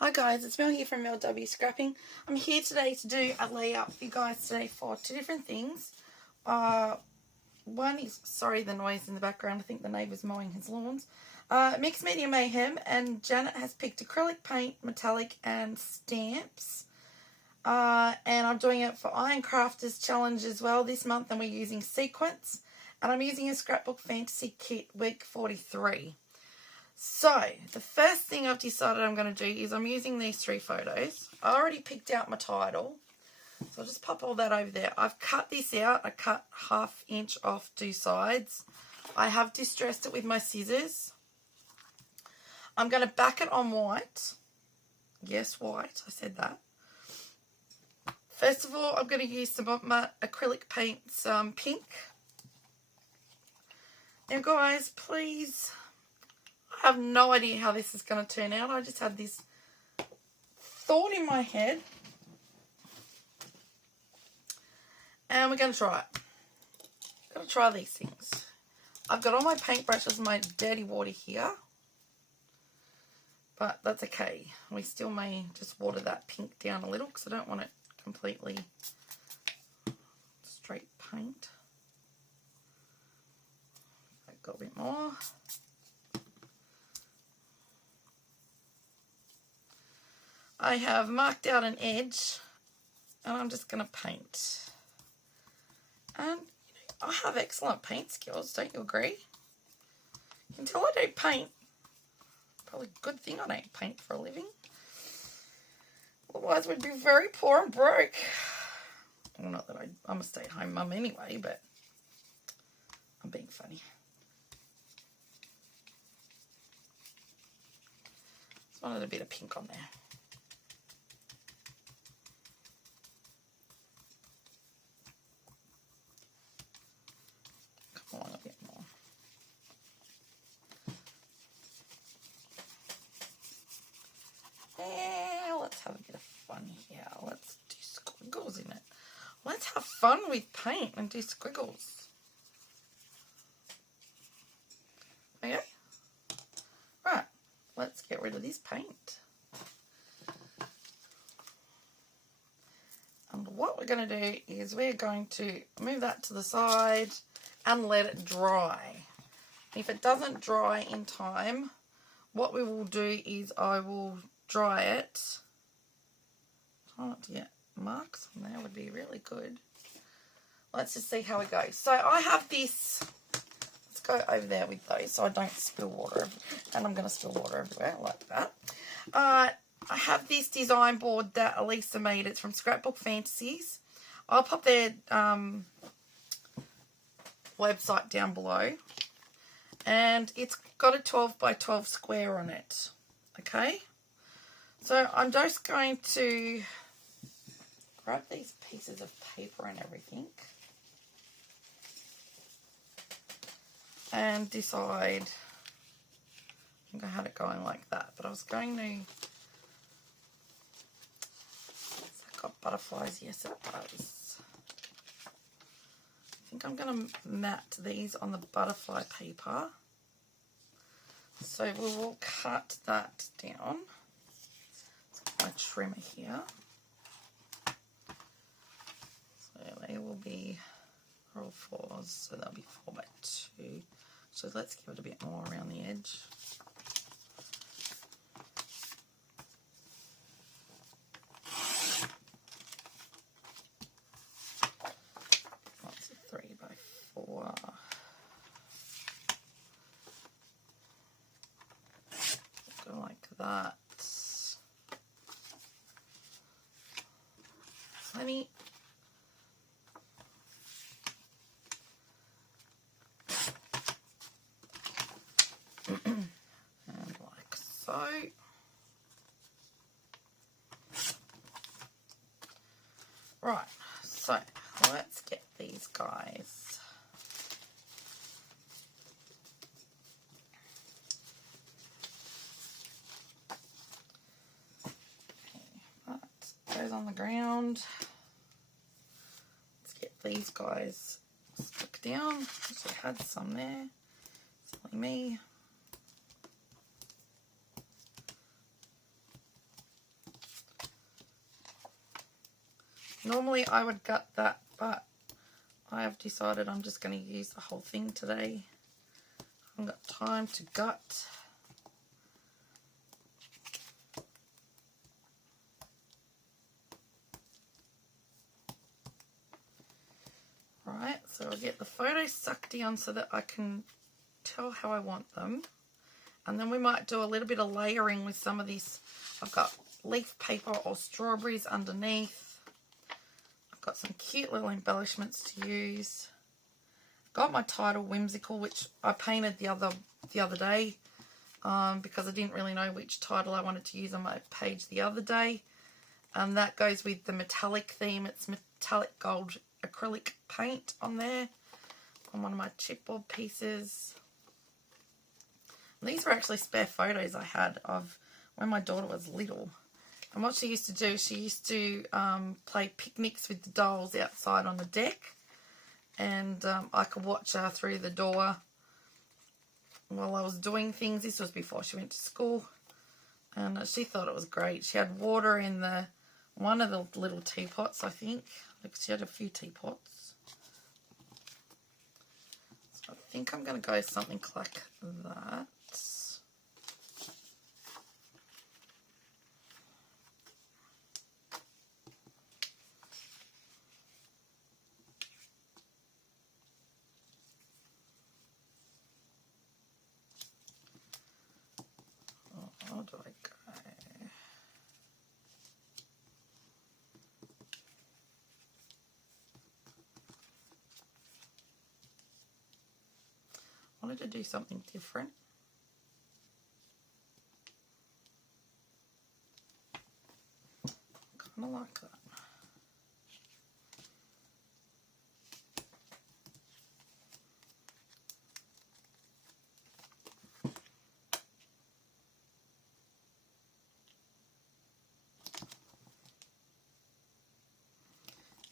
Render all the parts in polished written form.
Hi guys, it's Mel here from Mel W Scrapping. I'm here today to do a layout for you guys today for two different things. One is, sorry the noise in the background, I think the neighbour's mowing his lawns. Mixed Media Mayhem, and Janet has picked acrylic paint, metallic and stamps. And I'm doing it for Ironcrafters Challenge as well this month, and we're using Sequins. And I'm using a Scrapbook Fantasy Kit week 43. So, the first thing I've decided I'm going to do is I'm using these three photos. I already picked out my title, so I'll just pop all that over there. I've cut this out. I cut 1/2 inch off two sides. I have distressed it with my scissors. I'm going to back it on white. Yes, white. I said that. First of all, I'm going to use some Mont Marte Acrylic paint, some pink. Now, guys, please... I have no idea how this is going to turn out. I just had this thought in my head. And we're going to try it. Going to try these things. I've got all my paintbrushes and my dirty water here. But that's okay. We still may just water that pink down a little because I don't want it completely straight paint. I've got a bit more. I have marked out an edge and I'm just going to paint. And I have excellent paint skills, don't you agree? Until I don't paint. Probably a good thing I don't paint for a living. Otherwise we'd be very poor and broke. Well, not that I'm a stay-at-home mum anyway, but I'm being funny. Just wanted a bit of pink on there. Along a bit more. Yeah, let's have a bit of fun here. Let's do squiggles in it. Let's have fun with paint and do squiggles. Okay. Right, let's get rid of this paint. And what we're going to do is we're going to move that to the side and let it dry. If it doesn't dry in time, what we will do is I will dry it. Try not to get marks on there, would be really good. Let's just see how it goes. So I have this, let's go over there with those so I don't spill water, and I'm going to spill water everywhere like that. I have this design board that Elisa made. It's from Scrapbook Fantasies. I'll pop their website down below, and it's got a 12 by 12 square on it. Okay, so I'm just going to grab these pieces of paper and everything and decide. I think I had it going like that, but I was going to, has that got butterflies? Yes it does. I think I'm going to mat these on the butterfly paper. So we will cut that down. Let's get my trimmer here. So they will be roll 4s, so they'll be 4 by 2. So let's give it a bit more around the edge. Go like that. Plenty. And like so. Right, so let's get these guys. Goes on the ground. Let's get these guys stuck down. Actually had some there. Silly me. Normally I would gut that, but I have decided I'm just going to use the whole thing today. I haven't got time to gut. Right, so I'll get the photos sucked down so that I can tell how I want them. And then we might do a little bit of layering with some of this. I've got leaf paper or strawberries underneath. I've got some cute little embellishments to use. Got my title Whimsical, which I painted the other day because I didn't really know which title I wanted to use on my page the other day. And that goes with the metallic theme. It's metallic gold acrylic paint on there on one of my chipboard pieces. And these are actually spare photos I had of when my daughter was little. And what she used to do, she used to play picnics with the dolls outside on the deck. And I could watch her through the door while I was doing things. This was before she went to school. And she thought it was great. She had water in one of the little teapots, I think. She had a few teapots. So I think I'm going to go something like that. How do I go? I wanted to do something different. Kind of like that.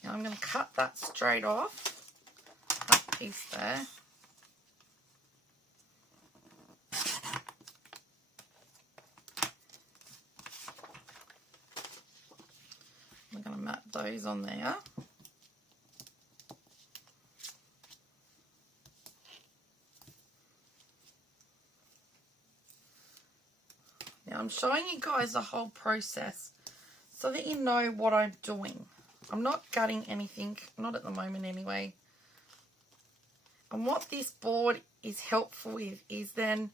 Now I'm going to cut that straight off, that piece there. I'm going to map those on there. Now I'm showing you guys the whole process so that you know what I'm doing. I'm not gutting anything, not at the moment anyway. And what this board is helpful with is then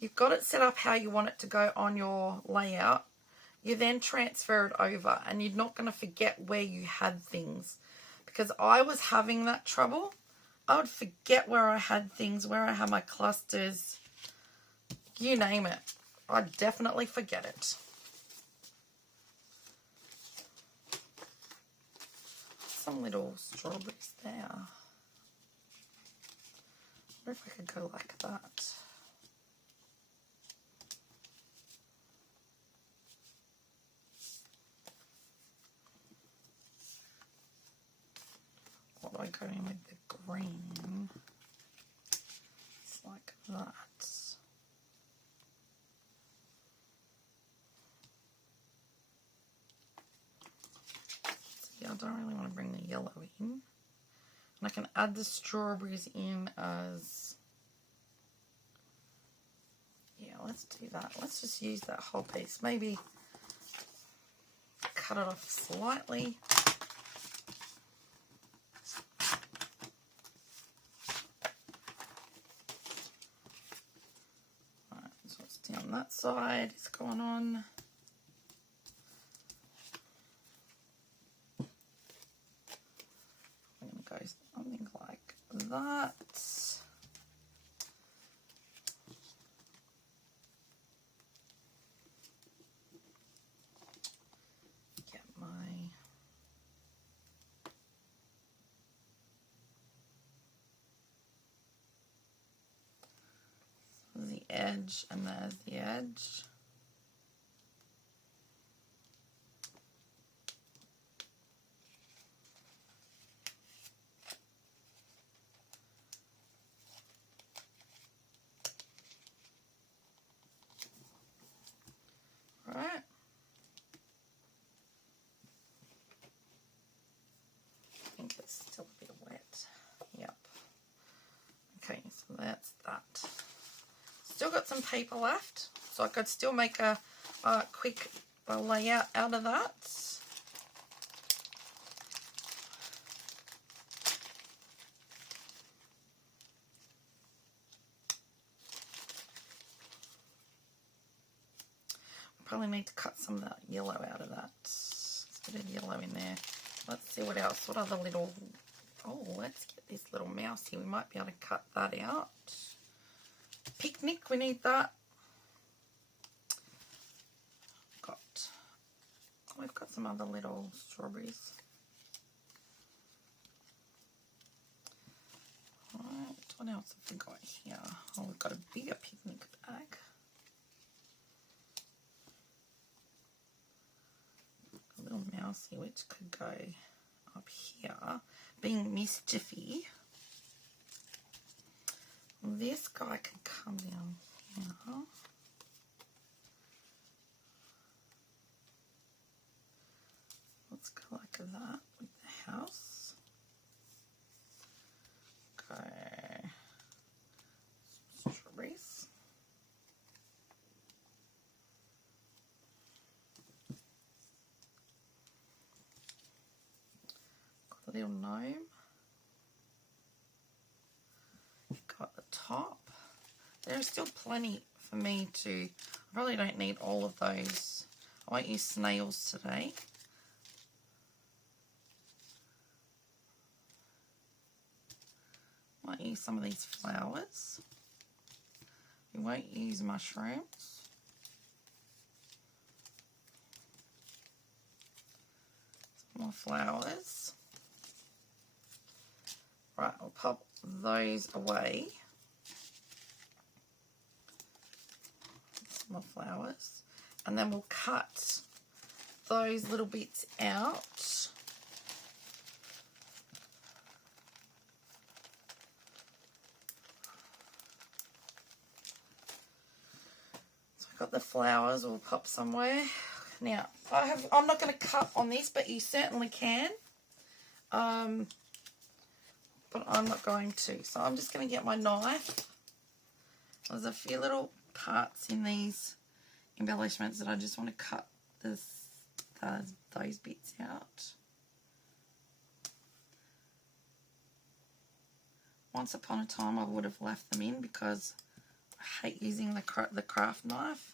you've got it set up how you want it to go on your layout. You then transfer it over and you're not going to forget where you had things. Because I was having that trouble. I would forget where I had things, where I had my clusters, you name it. I'd definitely forget it. Some little strawberries there. I wonder if I could go like that. What do I go in with the green? It's like that. I don't really want to bring the yellow in. And I can add the strawberries in as... Yeah, let's do that. Let's just use that whole piece. Maybe cut it off slightly. Alright, so it's down that side. It's going on. Something like that. Get the edge, and there's the edge. Right. So that's that. Still got some paper left, so I could still make a quick layout out of that. Probably need to cut some of that yellow out of that. There's a bit of yellow in there. Let's see what else. What other little... Oh, let's get this little mouse here. We might be able to cut that out. Picnic, we need that. We've got some other little strawberries. Right, what else have we got here? Oh, we've got a bigger picnic bag. A little mousey which could go up here, being mischiefy. This guy can come down here. Let's go like that with the house. Okay. Strawberries. Got a little gnome. Got the top. There's still plenty for me to... I probably don't need all of those. I won't use snails today. Might use some of these flowers. We won't use mushrooms. Some more flowers. Right, I'll pop those away. Some more flowers. And then we'll cut those little bits out. Got the flowers, we'll pop somewhere. Now, I'm not going to cut on this, but you certainly can. But I'm not going to. So I'm just going to get my knife. There's a few little parts in these embellishments that I just want to cut those bits out. Once upon a time I would have left them in because I hate using the craft knife.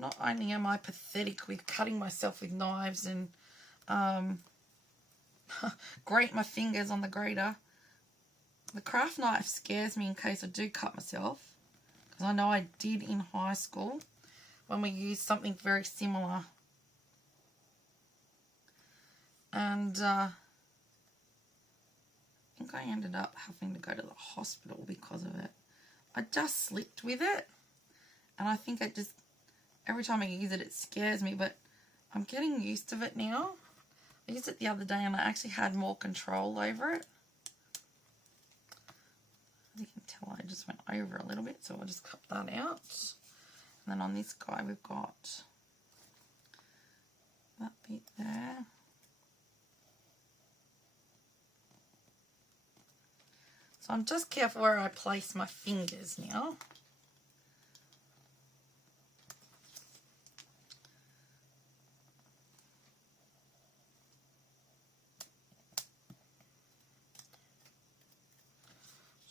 Not only am I pathetic with cutting myself with knives and grate my fingers on the grater, the craft knife scares me in case I do cut myself, because I know I did in high school when we used something very similar. And I think I ended up having to go to the hospital because of it. I just slipped with it, and I think it just, every time I use it, it scares me, but I'm getting used to it now. I used it the other day and I actually had more control over it. As you can tell, I just went over a little bit, so I'll just cut that out. And then on this guy, we've got that bit there. So I'm just careful where I place my fingers now.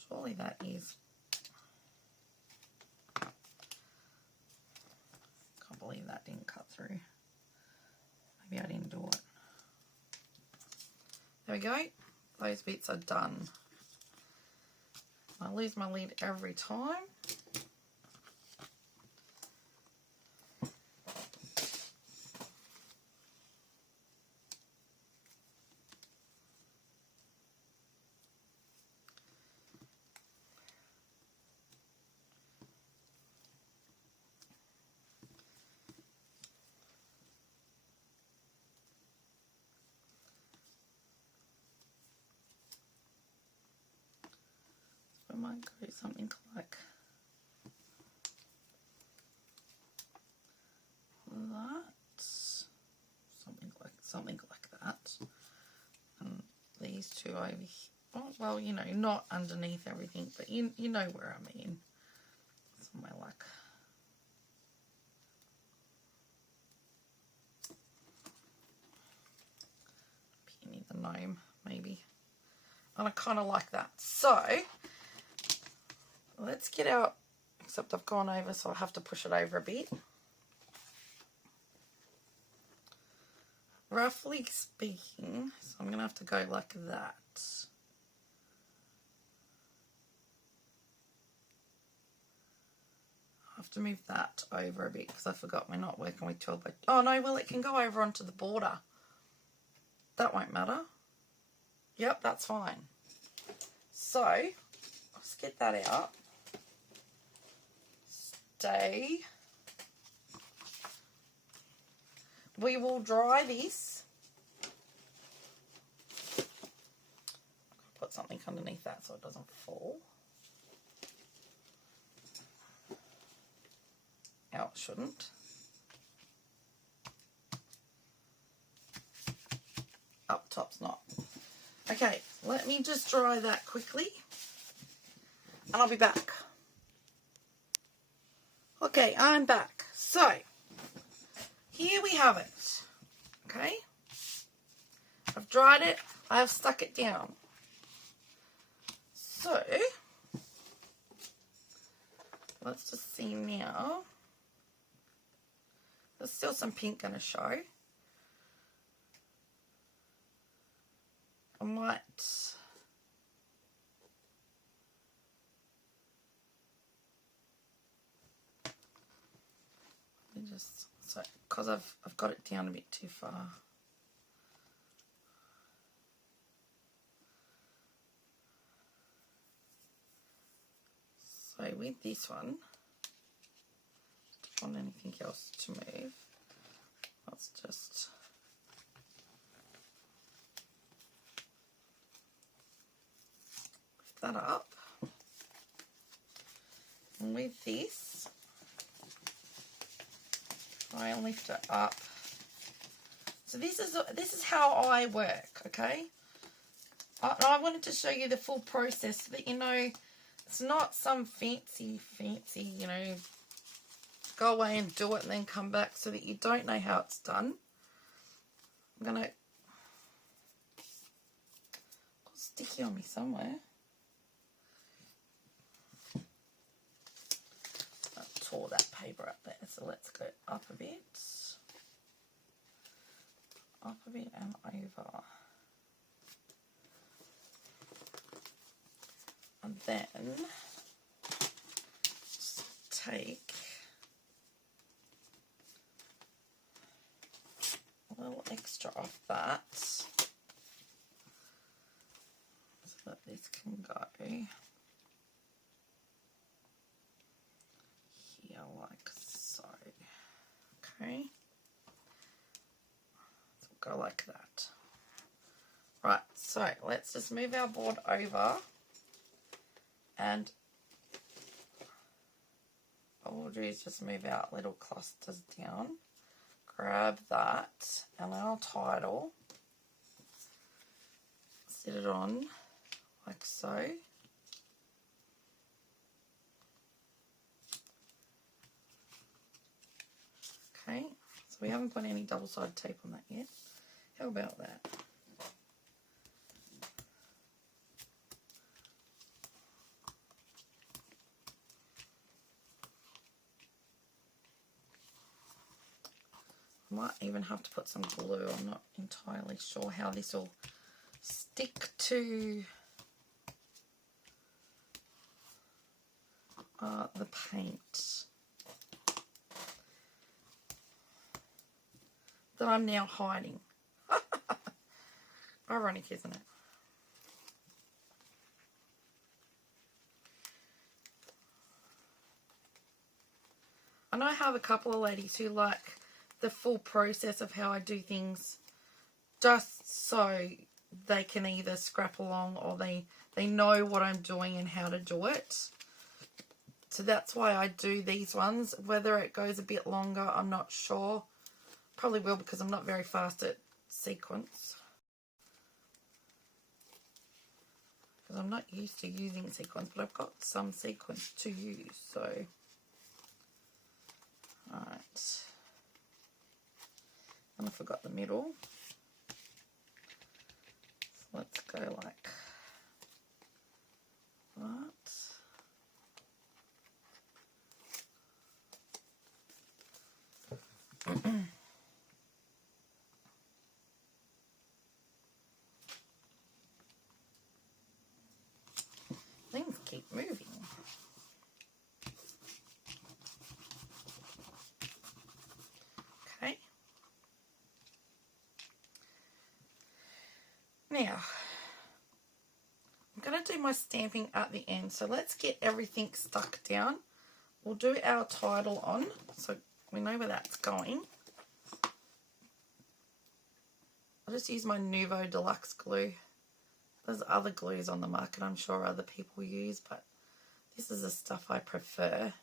Surely that is... Can't believe that didn't cut through. Maybe I didn't do it. There we go. Those bits are done. I lose my lid every time. I might go something like that, something like that, and these two over Oh, well, you know, not underneath everything, but you know where I mean. That's my luck. Peony the gnome, maybe. And I kind of like that. So, let's get out, except I've gone over, so I have to push it over a bit. Roughly speaking, so I'm going to have to go like that. I have to move that over a bit because I forgot we're not working with 12 by... Oh no, well it can go over onto the border. That won't matter. Yep, that's fine. So, let's get that out. Stay. We will dry this. Put something underneath that so it doesn't fall. Now it shouldn't. Up top's not. Okay, let me just dry that quickly and I'll be back. Okay, I'm back. So, here we have it. Okay, I've dried it, I have stuck it down. So, let's just see now. There's still some pink going to show. I might... Let me just... So, because I've got it down a bit too far. So with this one, don't want anything else to move. Let's just lift that up. And with this, try and lift it up. So this is how I work, okay? I wanted to show you the full process so that you know it's not some fancy, you know, go away and do it and then come back so that you don't know how it's done. I'm going to... Got sticky on me somewhere. I tore that paper up there, so let's go up a bit. Up a bit and over. And then just take a little extra off that so that this can go here like so. Okay, so we'll go like that. Right, so let's just move our board over. And what we'll do is just move our little clusters down, grab that, and our title, sit it on like so. Okay, so we haven't put any double-sided tape on that yet. How about that? Might even have to put some glue. I'm not entirely sure how this will stick to the paint that I'm now hiding. Ironic, isn't it? And I have a couple of ladies who like the full process of how I do things just so they can either scrap along or they know what I'm doing and how to do it. So that's why I do these ones. Whether it goes a bit longer, I'm not sure. Probably will because I'm not very fast at sequence. because I'm not used to using sequins, but I've got some sequins to use, so alright. And I forgot the middle. So let's go like that. Things keep moving. Okay. Now, I'm going to do my stamping at the end. So let's get everything stuck down. We'll do our title on, so we know where that's going. I'll just use my Nouveau Deluxe glue. There's other glues on the market I'm sure other people use, but this is the stuff I prefer.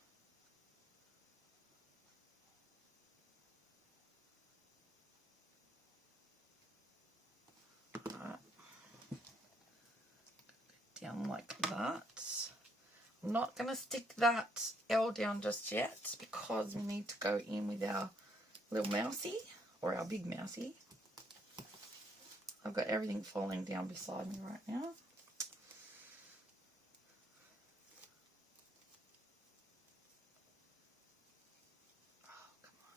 Right. Down like that. I'm not going to stick that L down just yet because we need to go in with our little mousey, or our big mousey. I've got everything falling down beside me right now. Oh, come on.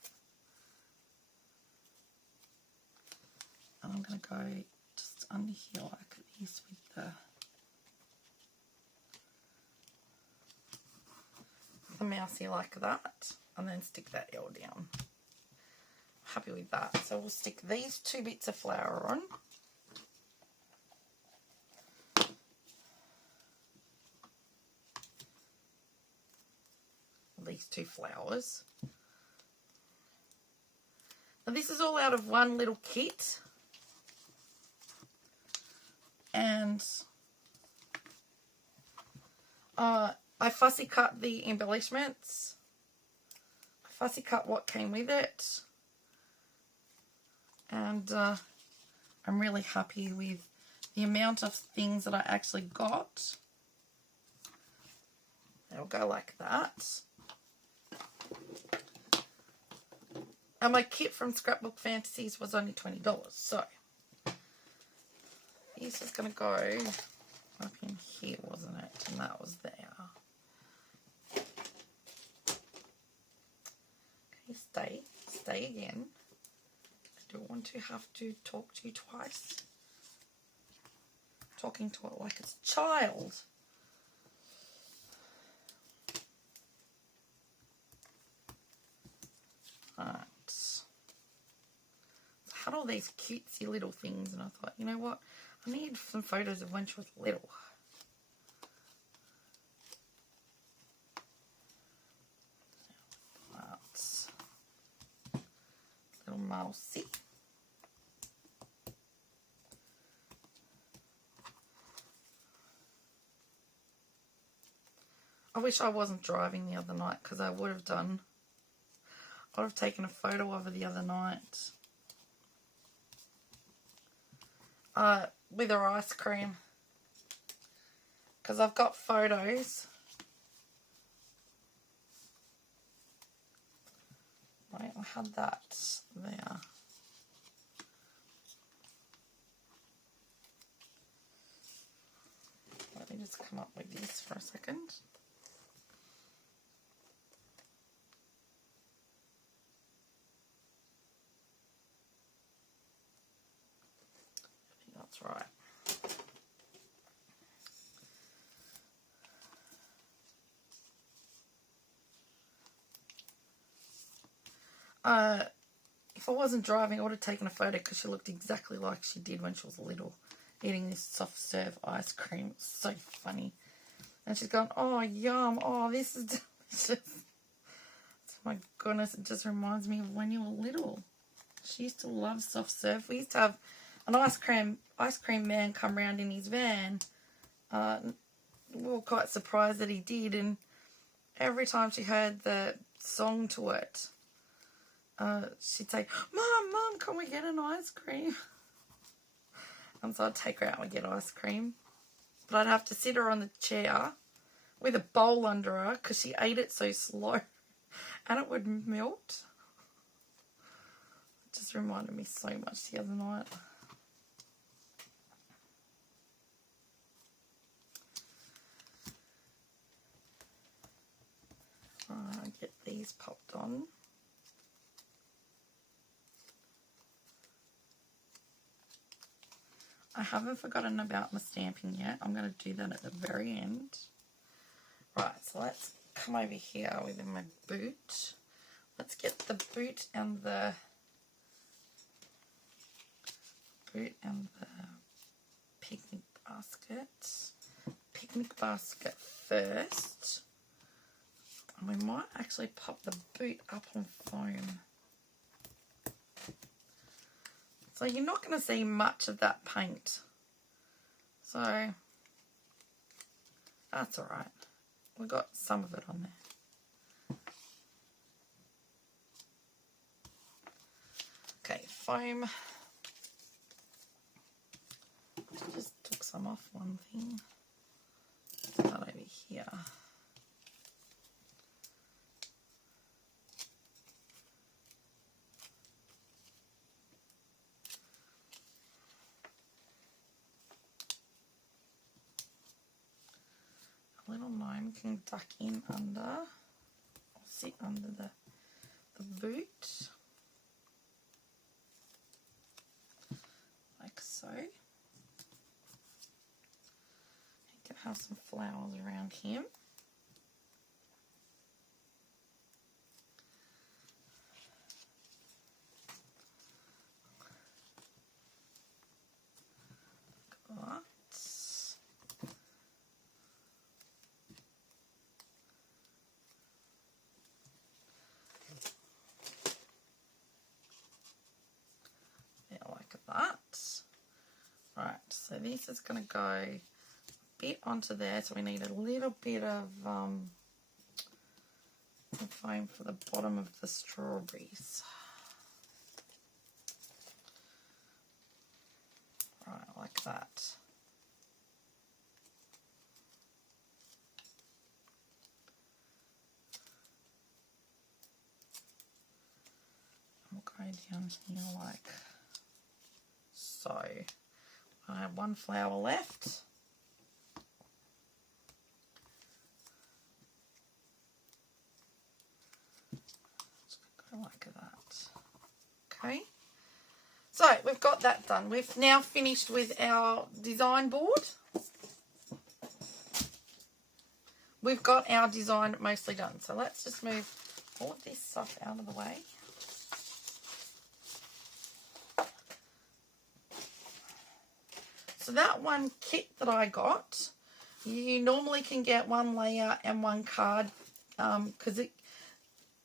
And I'm going to go just under here like this with the mousey like that, and then stick that L down. Happy with that. So we'll stick these two bits of flour on. These two flowers. Now this is all out of one little kit, and I fussy cut the embellishments. I fussy cut what came with it, and I'm really happy with the amount of things that I actually got. They'll go like that. And my kit from Scrapbook Fantasies was only $20, so this is going to go up in here, wasn't it? And that was there. Okay, stay again. I don't want to have to talk to you twice. Talking to it like it's a child. Alright. I had all these cutesy little things, and I thought, you know what? I need some photos of when she was little. That's little mousey. I wish I wasn't driving the other night, because I would have done. I would have taken a photo of her the other night. With her ice cream. Because I've got photos. Right, I had that there. Let me just come up with this for a second. That's right. If I wasn't driving, I would have taken a photo because she looked exactly like she did when she was little, eating this soft serve ice cream. It's so funny. And she's going, oh, yum. Oh, this is delicious. Oh, my goodness, it just reminds me of when you were little. She used to love soft serve. We used to have an ice cream man come round in his van. We were quite surprised that he did, and every time she heard the song to it, she'd say, Mum, can we get an ice cream? And so I'd take her out and we'd get ice cream. but I'd have to sit her on the chair with a bowl under her because she ate it so slow and it would melt. It just reminded me so much the other night. Get these popped on. I haven't forgotten about my stamping yet. I'm going to do that at the very end. Right, so let's come over here within my boot. Let's get the boot and the picnic basket first. And we might actually pop the boot up on foam. So you're not going to see much of that paint. So that's alright. We've got some of it on there. Okay, foam. Just took some off one thing. Put that over here. Little gnome can duck in under, or sit under the boot, like so. He can have some flowers around him. Like that. Right, so this is going to go a bit onto there, so we need a little bit of foam for the bottom of the strawberries. Right, like that. We'll go down here like so. I have one flower left. Just go like that. Okay. So we've got that done. We've now finished with our design board. We've got our design mostly done. So let's just move all of this stuff out of the way. So that one kit that I got, you normally can get one layout and one card because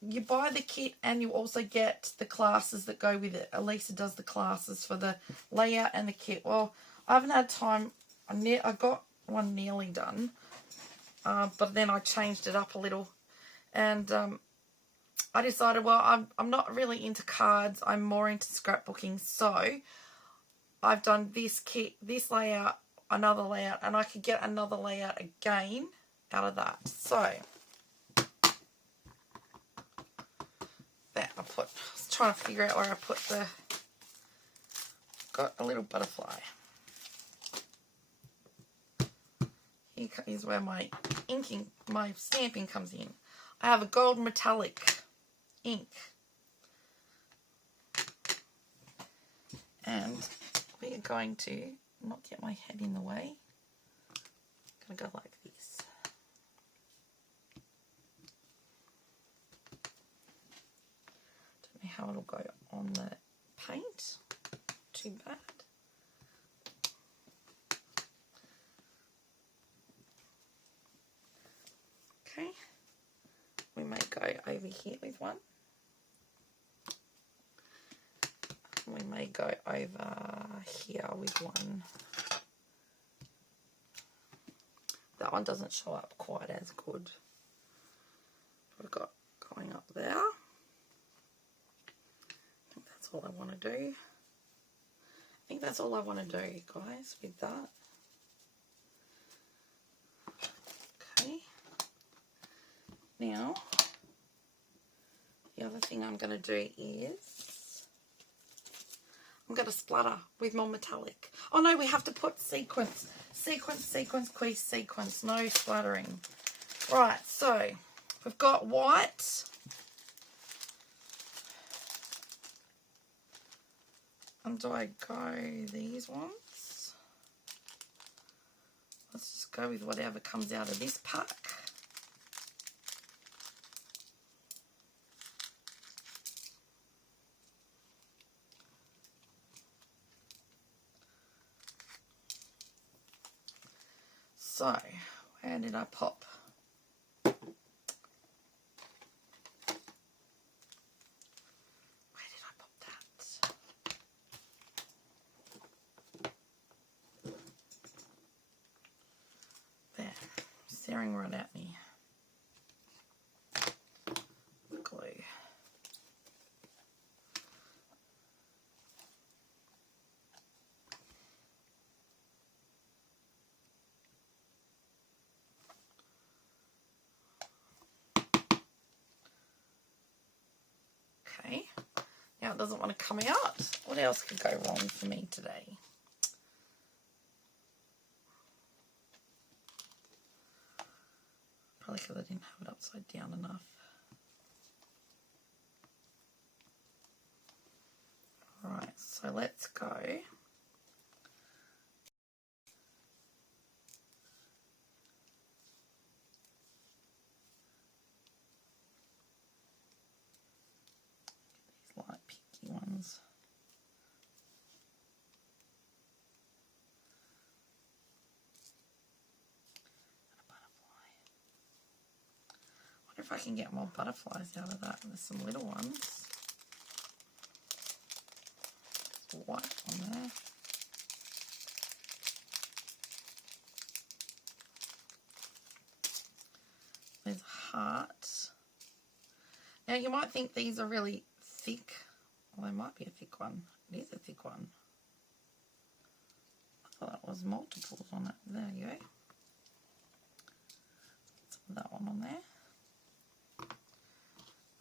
you buy the kit and you also get the classes that go with it. Elisa does the classes for the layout and the kit. Well, I haven't had time. I got one nearly done, but then I changed it up a little. And I decided, well, I'm not really into cards. I'm more into scrapbooking. So I've done this kit, this layout, another layout, and I could get another layout again out of that. So that I was trying to figure out where I put got a little butterfly. Here's where my inking, my stamping comes in. I have a gold metallic ink. And we're going to not get my head in the way. I'm going to go like this. Don't know how it'll go on the paint. Too bad. Okay. We may go over here with one. We may go over here with one. That one doesn't show up quite as good. What I've got going up there. I think that's all I want to do. I think that's all I want to do, guys, with that. Now, the other thing I'm going to do is I'm going to splatter with more metallic. Oh no, we have to put sequins. Sequins, crease, sequins. No splattering. Right, so we've got white. And do I go these ones? Let's just go with whatever comes out of this pack. So, where did I pop? Where did I pop that? There, staring right at me. Glue. Okay, now it doesn't want to come out. What else could go wrong for me today? Probably because I didn't have it upside down enough. Alright, so let's go. These light pinky ones. If I can get more butterflies out of that. There's some little ones. There's white on there. There's a heart. Now you might think these are really thick. Well, they might be a thick one. It is a thick one. I thought that was multiples on it. There you go. Some of that one on there.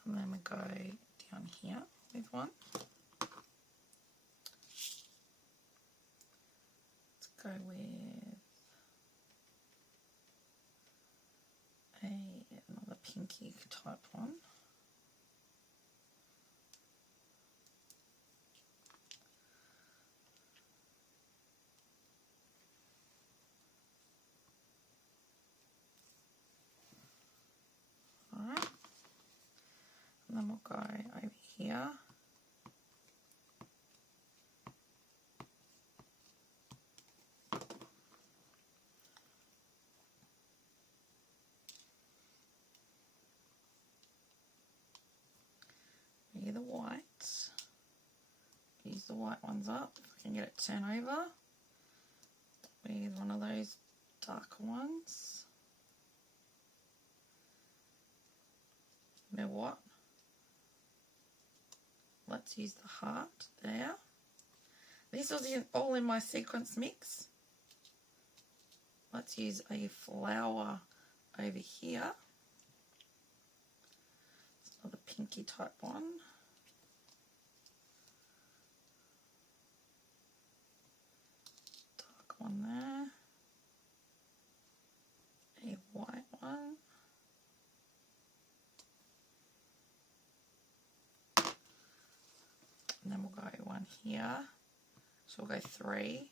And then we go down here with one. Let's go with another pinky type one. Alright. And then we'll go over here. Use the white. Use the white ones up. If I can get it to turn over. With one of those darker ones. You know what? Let's use the heart there. This was all in my sequence mix. Let's use a flower over here. It's another pinky type one. Dark one there. A white one. And then we'll go one here. So we'll go 3.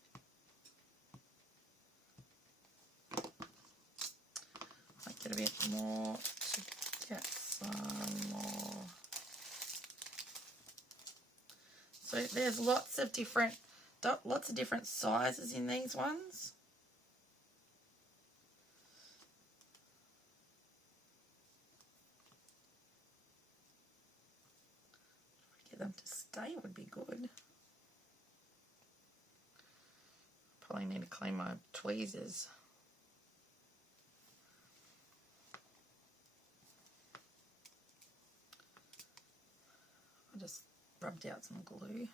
Might get a bit more to get some more. So there's lots of different sizes in these ones. Them to stay would be good. Probably need to clean my tweezers. I just rubbed out some glue.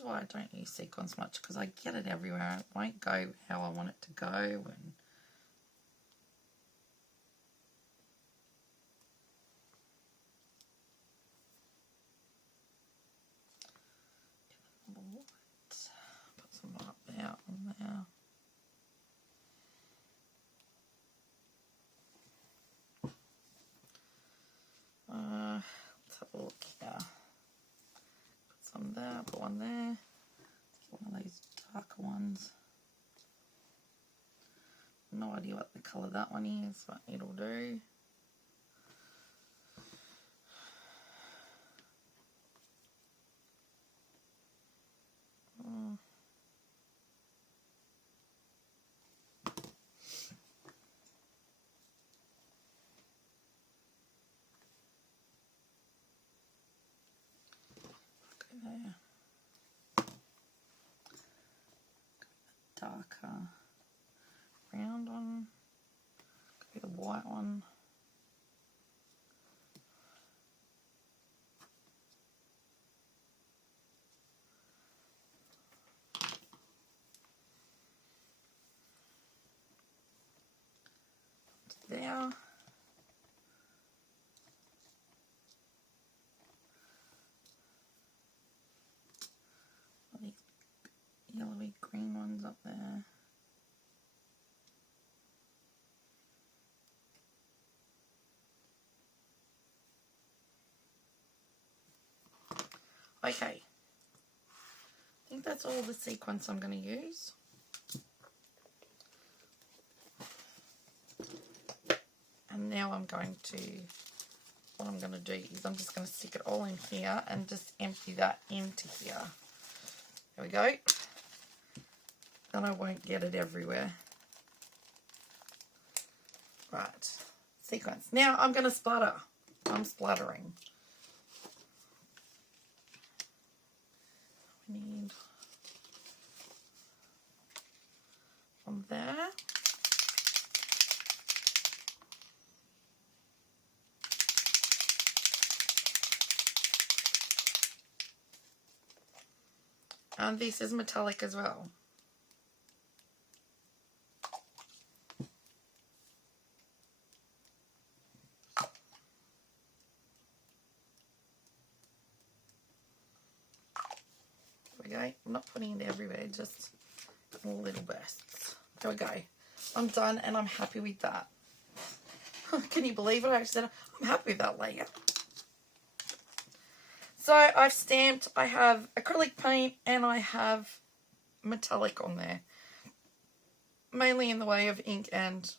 is why I don't use sequins much, because I get it everywhere. It won't go how I want it to go. And put some up there, on there. Let's have a look here. Put some there, put one there. Let's get one of these darker ones. No idea what the colour that one is, but it'll do. There. Darker round one, go the white one. There. These yellowy green ones up there. Okay, I think that's all the sequins I'm going to use. And now I'm going to, what I'm going to do is I'm just going to stick it all in here and just empty that into here. There we go. Then I won't get it everywhere. Right, sequins. Now I'm going to splatter. I'm splattering. We need from there. And this is metallic as well. There we go. I'm not putting it everywhere, just in little bursts. There we go. I'm done and I'm happy with that. Can you believe it? I actually said I'm happy with that layer. So I've stamped, I have acrylic paint and I have metallic on there. Mainly in the way of ink and,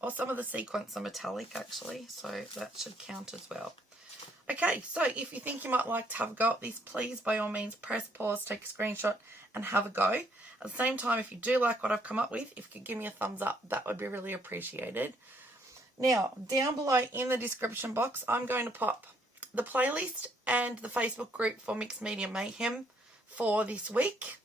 or some of the sequins are metallic actually, so that should count as well. Okay, so if you think you might like to have a go at this, please by all means press pause, take a screenshot and have a go. At the same time, if you do like what I've come up with, if you could give me a thumbs up, that would be really appreciated. Now, down below in the description box, I'm going to pop the playlist and the Facebook group for Mixed Media Mayhem for this week.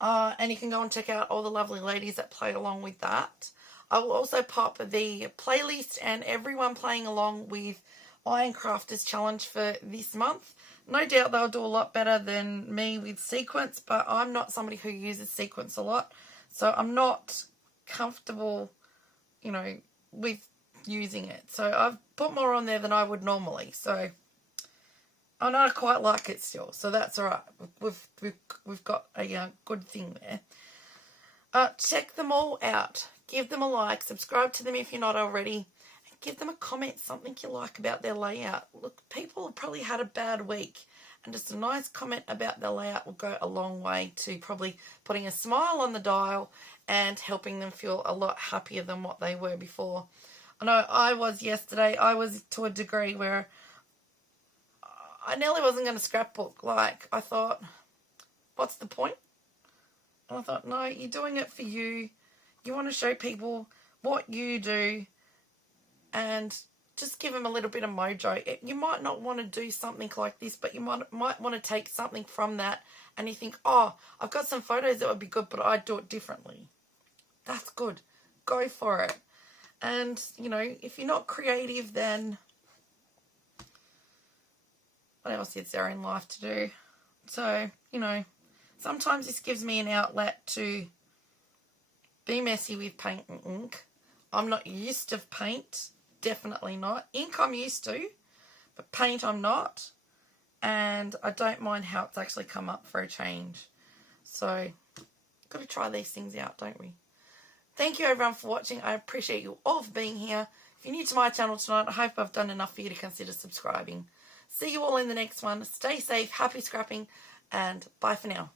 And you can go and check out all the lovely ladies that played along with that. I will also pop the playlist and everyone playing along with Ironcrafter's challenge for this month. No doubt they'll do a lot better than me with Sequins, but I'm not somebody who uses Sequins a lot. So I'm not comfortable, you know, with using it. So I've put more on there than I would normally. So I know I quite like it still. So that's all right. We've got a good thing there. Check them all out. Give them a like. Subscribe to them if you're not already. And give them a comment, something you like about their layout. Look, people have probably had a bad week. And just a nice comment about their layout will go a long way to probably putting a smile on the dial and helping them feel a lot happier than what they were before. I know I was yesterday. I was to a degree where I nearly wasn't going to scrapbook. Like, I thought, what's the point? And I thought, no, you're doing it for you. You want to show people what you do and just give them a little bit of mojo. You might not want to do something like this, but you might want to take something from that and you think, oh, I've got some photos that would be good, but I'd do it differently. That's good. Go for it. And, you know, if you're not creative, then what else is there in life to do? So, you know, sometimes this gives me an outlet to be messy with paint and ink. I'm not used to paint, definitely not. Ink I'm used to, but paint I'm not. And I don't mind how it's actually come up for a change. So, got to try these things out, don't we? Thank you everyone for watching. I appreciate you all for being here. If you're new to my channel tonight, I hope I've done enough for you to consider subscribing. See you all in the next one. Stay safe, happy scrapping, and bye for now.